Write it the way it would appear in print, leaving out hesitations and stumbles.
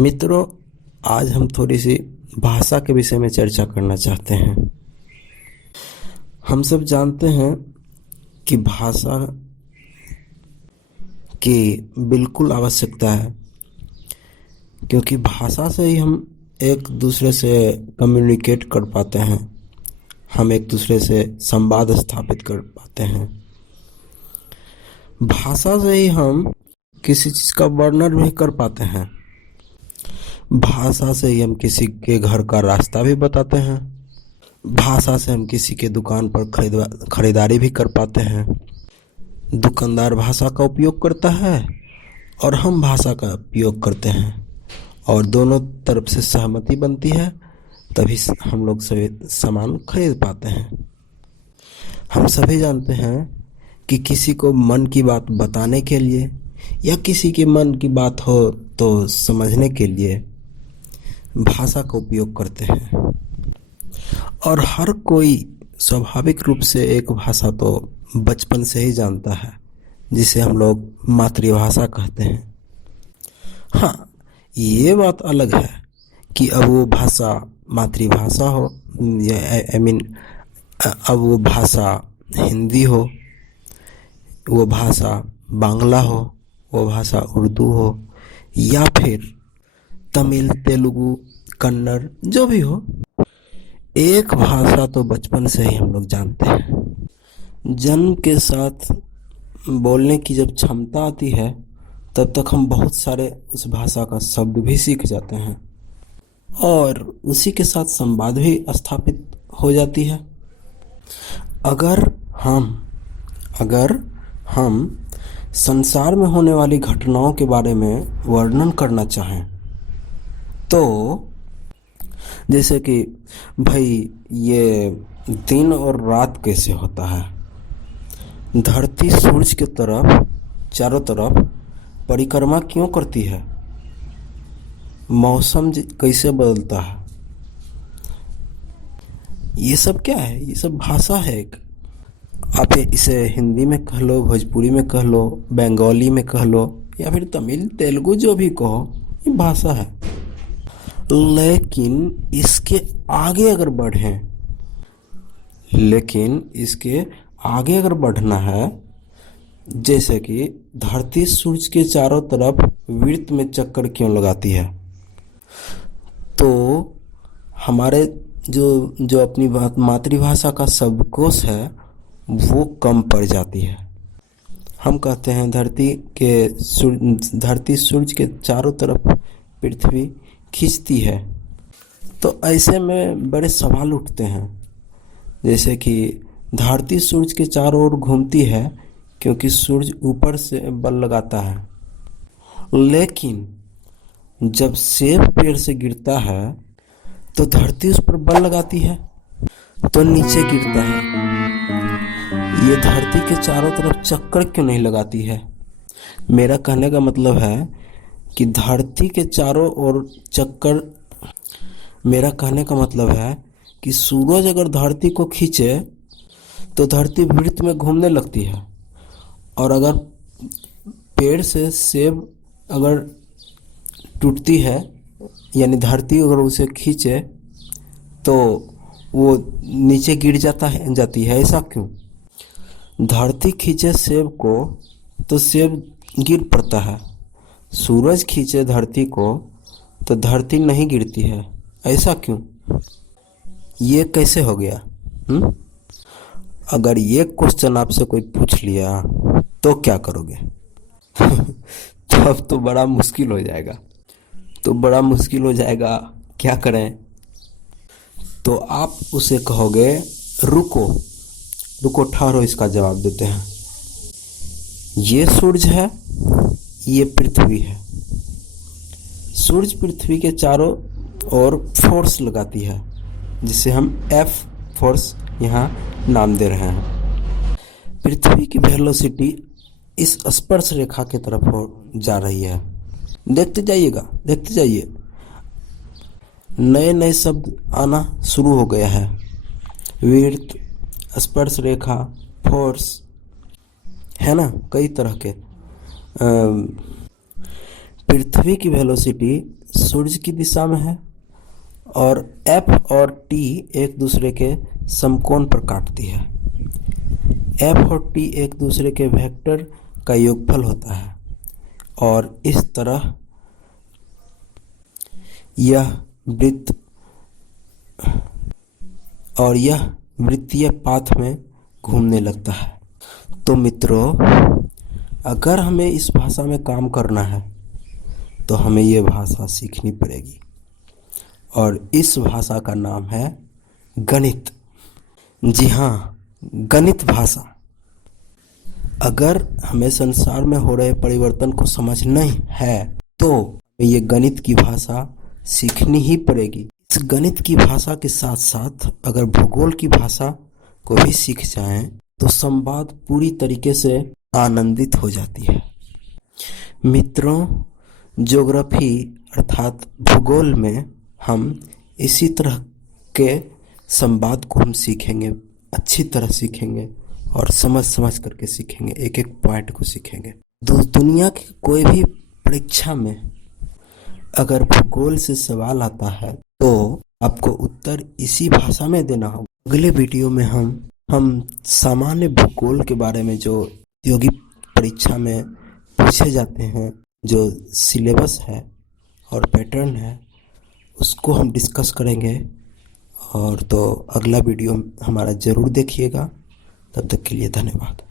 मित्रों, आज हम थोड़ी सी भाषा के विषय में चर्चा करना चाहते हैं। हम सब जानते हैं कि भाषा की बिल्कुल आवश्यकता है, क्योंकि भाषा से ही हम एक दूसरे से कम्युनिकेट कर पाते हैं, हम एक दूसरे से संवाद स्थापित कर पाते हैं। भाषा से ही हम किसी चीज़ का वर्णन भी कर पाते हैं। भाषा से ही हम किसी के घर का रास्ता भी बताते हैं। भाषा से हम किसी के दुकान पर खरीदारी भी कर पाते हैं। दुकानदार भाषा का उपयोग करता है और हम भाषा का उपयोग करते हैं, और दोनों तरफ से सहमति बनती है, तभी हम लोग सभी सामान खरीद पाते हैं। हम सभी जानते हैं कि किसी को मन की बात बताने के लिए या किसी के मन की बात हो तो समझने के लिए भाषा का उपयोग करते हैं। और हर कोई स्वाभाविक रूप से एक भाषा तो बचपन से ही जानता है, जिसे हम लोग मातृभाषा कहते हैं। हाँ, ये बात अलग है कि अब वो भाषा मातृभाषा हो या अब वो भाषा हिंदी हो, वो भाषा बांग्ला हो, वो भाषा उर्दू हो, या फिर तमिल, तेलुगु, कन्नड़, जो भी हो, एक भाषा तो बचपन से ही हम लोग जानते हैं। जन्म के साथ बोलने की जब क्षमता आती है, तब तक हम बहुत सारे उस भाषा का शब्द भी सीख जाते हैं, और उसी के साथ संवाद भी स्थापित हो जाती है। अगर हम संसार में होने वाली घटनाओं के बारे में वर्णन करना चाहें, तो जैसे कि भाई ये दिन और रात कैसे होता है, धरती सूरज के तरफ चारों तरफ परिक्रमा क्यों करती है, मौसम कैसे बदलता है, ये सब क्या है? ये सब भाषा है एक। आप इसे हिंदी में कह लो, भोजपुरी में कह लो, बंगाली में कह लो, या फिर तमिल, तेलुगु, जो भी कहो, ये भाषा है। लेकिन इसके आगे अगर बढ़ना है, जैसे कि धरती सूरज के चारों तरफ वृत्त में चक्कर क्यों लगाती है, तो हमारे जो अपनी मातृभाषा का शब्दकोश है वो कम पड़ जाती है। हम कहते हैं धरती सूरज के चारों तरफ पृथ्वी खींचती है, तो ऐसे में बड़े सवाल उठते हैं, जैसे कि धरती सूरज के चारों ओर घूमती है क्योंकि सूरज ऊपर से बल लगाता है, लेकिन जब सेब पेड़ से गिरता है तो धरती उस पर बल लगाती है तो नीचे गिरता है। ये धरती के चारों तरफ चक्कर क्यों नहीं लगाती है? मेरा कहने का मतलब है कि धरती के चारों ओर चक्कर, मेरा कहने का मतलब है कि सूरज अगर धरती को खींचे तो धरती वृत्त में घूमने लगती है, और अगर पेड़ से सेब अगर टूटती है, यानी धरती अगर उसे खींचे तो वो नीचे गिर जाती है। ऐसा क्यों? धरती खींचे सेब को तो सेब गिर पड़ता है, सूरज खींचे धरती को तो धरती नहीं गिरती है। ऐसा क्यों? ये कैसे हो गया? अगर ये क्वेश्चन आपसे कोई पूछ लिया तो क्या करोगे? तब तो बड़ा मुश्किल हो जाएगा। क्या करें? तो आप उसे कहोगे रुको ठहरो, इसका जवाब देते हैं। ये सूरज है, ये पृथ्वी है। सूरज पृथ्वी के चारों ओर फोर्स लगाती है, जिसे हम एफ फोर्स यहाँ नाम दे रहे हैं। पृथ्वी की वेलोसिटी इस स्पर्श रेखा की तरफ जा रही है। देखते जाइए, नए शब्द आना शुरू हो गया है। वृत्त, स्पर्श रेखा, फोर्स, है ना, कई तरह के। पृथ्वी की वेलोसिटी सूर्य की दिशा में है और F और T एक दूसरे के समकोण पर काटती है। F और T एक दूसरे के वेक्टर का योगफल होता है और इस तरह यह वृत्तीय पाथ में घूमने लगता है। तो मित्रों, अगर हमें इस भाषा में काम करना है तो हमें ये भाषा सीखनी पड़ेगी और इस भाषा का नाम है गणित। जी हाँ, गणित भाषा। अगर हमें संसार में हो रहे परिवर्तन को समझना ही है तो ये गणित की भाषा सीखनी ही पड़ेगी। इस गणित की भाषा के साथ साथ अगर भूगोल की भाषा को भी सीख जाएं तो संवाद पूरी तरीके से आनंदित हो जाती है। मित्रों, ज्योग्राफी अर्थात भूगोल में हम इसी तरह के संवाद को हम सीखेंगे, अच्छी तरह सीखेंगे और समझ करके सीखेंगे, एक एक पॉइंट को सीखेंगे। दुनिया की कोई भी परीक्षा में अगर भूगोल से सवाल आता है तो आपको उत्तर इसी भाषा में देना होगा। अगले वीडियो में हम सामान्य भूगोल के बारे में जो प्रतियोगी परीक्षा में पूछे जाते हैं, जो सिलेबस है और पैटर्न है, उसको हम डिस्कस करेंगे। और तो अगला वीडियो हमारा ज़रूर देखिएगा। तब तक के लिए धन्यवाद।